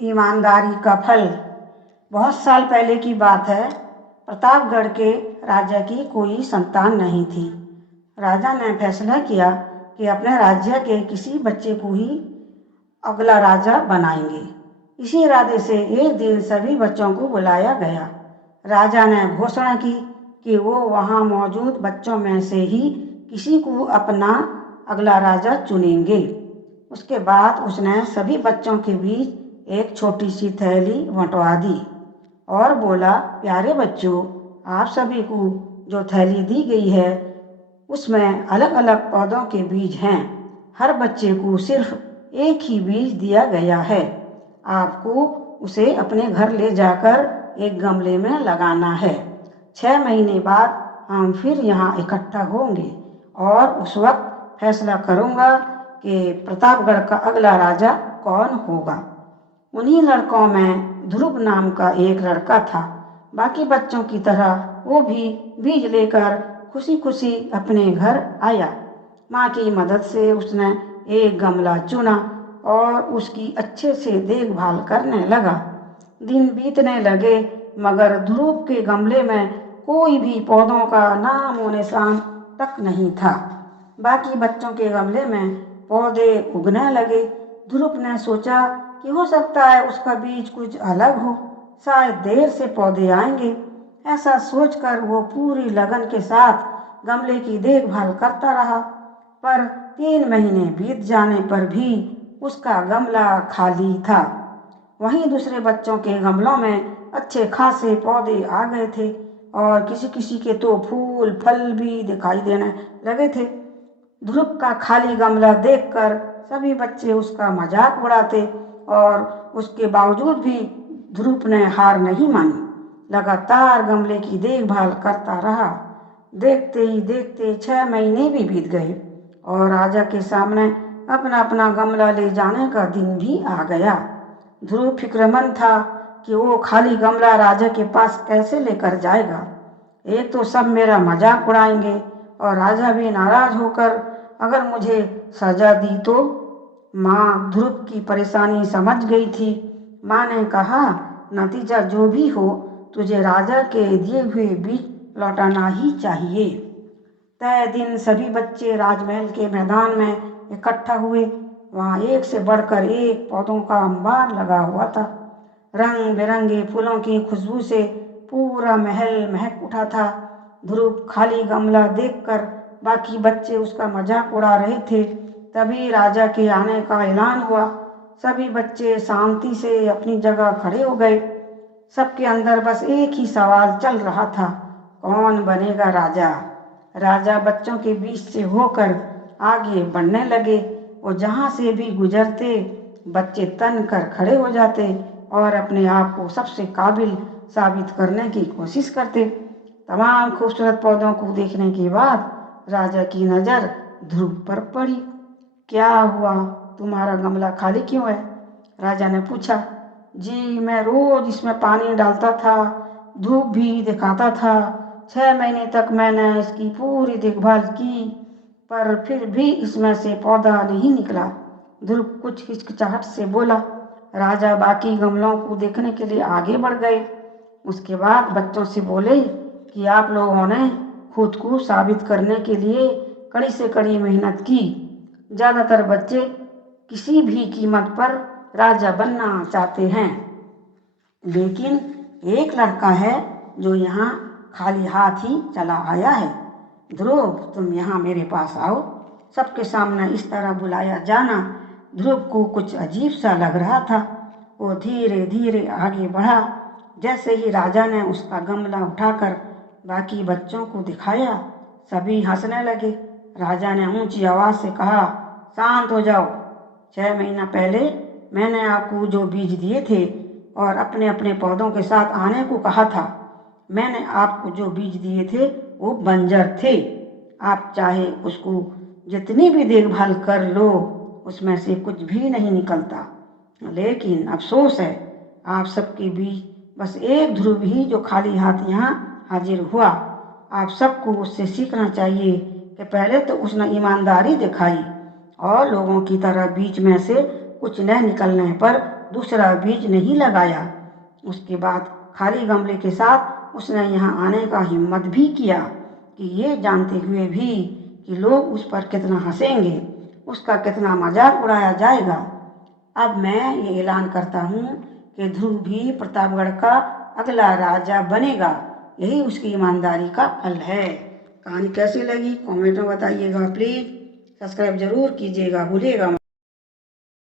ईमानदारी का फल। बहुत साल पहले की बात है। प्रतापगढ़ के राजा की कोई संतान नहीं थी। राजा ने फैसला किया कि अपने राज्य के किसी बच्चे को ही अगला राजा बनाएंगे। इसी इरादे से एक दिन सभी बच्चों को बुलाया गया। राजा ने घोषणा की कि वो वहाँ मौजूद बच्चों में से ही किसी को अपना अगला राजा चुनेंगे। उसके बाद उसने सभी बच्चों के बीच एक छोटी सी थैली बंटवा दी और बोला, प्यारे बच्चों, आप सभी को जो थैली दी गई है उसमें अलग अलग पौधों के बीज हैं। हर बच्चे को सिर्फ एक ही बीज दिया गया है। आपको उसे अपने घर ले जाकर एक गमले में लगाना है। 6 महीने बाद हम फिर यहाँ इकट्ठा होंगे और उस वक्त फैसला करूँगा कि प्रतापगढ़ का अगला राजा कौन होगा। उन्हीं लड़कों में ध्रुव नाम का एक लड़का था। बाकी बच्चों की तरह वो भी बीज लेकर खुशी खुशी अपने घर आया। माँ की मदद से उसने एक गमला चुना और उसकी अच्छे से देखभाल करने लगा। दिन बीतने लगे मगर ध्रुव के गमले में कोई भी पौधों का नाम और निशान तक नहीं था। बाकी बच्चों के गमले में पौधे उगने लगे। ध्रुव ने सोचा कि हो सकता है उसका बीज कुछ अलग हो, शायद देर से पौधे आएंगे। ऐसा सोचकर वो पूरी लगन के साथ गमले की देखभाल करता रहा। पर 3 महीने बीत जाने पर भी उसका गमला खाली था। वहीं दूसरे बच्चों के गमलों में अच्छे खासे पौधे आ गए थे और किसी किसी के तो फूल फल भी दिखाई देने लगे थे। ध्रुव का खाली गमला देखकर सभी बच्चे उसका मजाक उड़ाते और उसके बावजूद भी ध्रुव ने हार नहीं मानी। लगातार गमले की देखभाल करता रहा। देखते ही देखते 6 महीने भी बीत गए और राजा के सामने अपना अपना गमला ले जाने का दिन भी आ गया। ध्रुव फिक्रमंद था कि वो खाली गमला राजा के पास कैसे लेकर जाएगा। एक तो सब मेरा मजाक उड़ाएंगे और राजा भी नाराज होकर अगर मुझे सजा दी तो। माँ ध्रुव की परेशानी समझ गई थी। माँ ने कहा, नतीजा जो भी हो तुझे राजा के दिए हुए बीज लौटाना ही चाहिए। तय दिन सभी बच्चे राजमहल के मैदान में इकट्ठा हुए। वहाँ एक से बढ़कर एक पौधों का अंबार लगा हुआ था। रंग बिरंगे फूलों की खुशबू से पूरा महल महक उठा था। ध्रुव खाली गमला देखकर बाकी बच्चे उसका मजाक उड़ा रहे थे। तभी राजा के आने का ऐलान हुआ। सभी बच्चे शांति से अपनी जगह खड़े हो गए। सबके अंदर बस एक ही सवाल चल रहा था, कौन बनेगा राजा। राजा बच्चों के बीच से होकर आगे बढ़ने लगे। वो जहाँ से भी गुजरते बच्चे तन कर खड़े हो जाते और अपने आप को सबसे काबिल साबित करने की कोशिश करते। तमाम खूबसूरत पौधों को देखने के बाद राजा की नज़र ध्रुव पर पड़ी। क्या हुआ, तुम्हारा गमला खाली क्यों है? राजा ने पूछा। जी, मैं रोज इसमें पानी डालता था, धूप भी दिखाता था। 6 महीने तक मैंने इसकी पूरी देखभाल की पर फिर भी इसमें से पौधा नहीं निकला। ध्रुव कुछ हिचकिचाहट से बोला। राजा बाकी गमलों को देखने के लिए आगे बढ़ गए। उसके बाद बच्चों से बोले कि आप लोगों ने खुद को साबित करने के लिए कड़ी से कड़ी मेहनत की। ज़्यादातर बच्चे किसी भी कीमत पर राजा बनना चाहते हैं, लेकिन एक लड़का है जो यहाँ खाली हाथ ही चला आया है। ध्रुव, तुम यहाँ मेरे पास आओ। सबके सामने इस तरह बुलाया जाना ध्रुव को कुछ अजीब सा लग रहा था। वो धीरे धीरे आगे बढ़ा। जैसे ही राजा ने उसका गमला उठाकर बाकी बच्चों को दिखाया, सभी हंसने लगे। राजा ने ऊंची आवाज़ से कहा, शांत हो जाओ। 6 महीना पहले मैंने आपको जो बीज दिए थे और अपने अपने पौधों के साथ आने को कहा था। मैंने आपको जो बीज दिए थे वो बंजर थे। आप चाहे उसको जितनी भी देखभाल कर लो उसमें से कुछ भी नहीं निकलता। लेकिन अफसोस है, आप सबके बीच बस एक ध्रुव ही जो खाली हाथ यहाँ हाजिर हुआ। आप सबको उससे सीखना चाहिए कि पहले तो उसने ईमानदारी दिखाई और लोगों की तरह बीच में से कुछ न निकलने पर दूसरा बीज नहीं लगाया। उसके बाद खाली गमले के साथ उसने यहाँ आने का हिम्मत भी किया कि ये जानते हुए भी कि लोग उस पर कितना हंसेंगे, उसका कितना मजाक उड़ाया जाएगा। अब मैं ये ऐलान करता हूँ कि ध्रुव भी प्रतापगढ़ का अगला राजा बनेगा। यही उसकी ईमानदारी का फल है। कहानी कैसी लगी कमेंट में बताइएगा। प्लीज़ सब्सक्राइब जरूर कीजिएगा, भूलिएगा।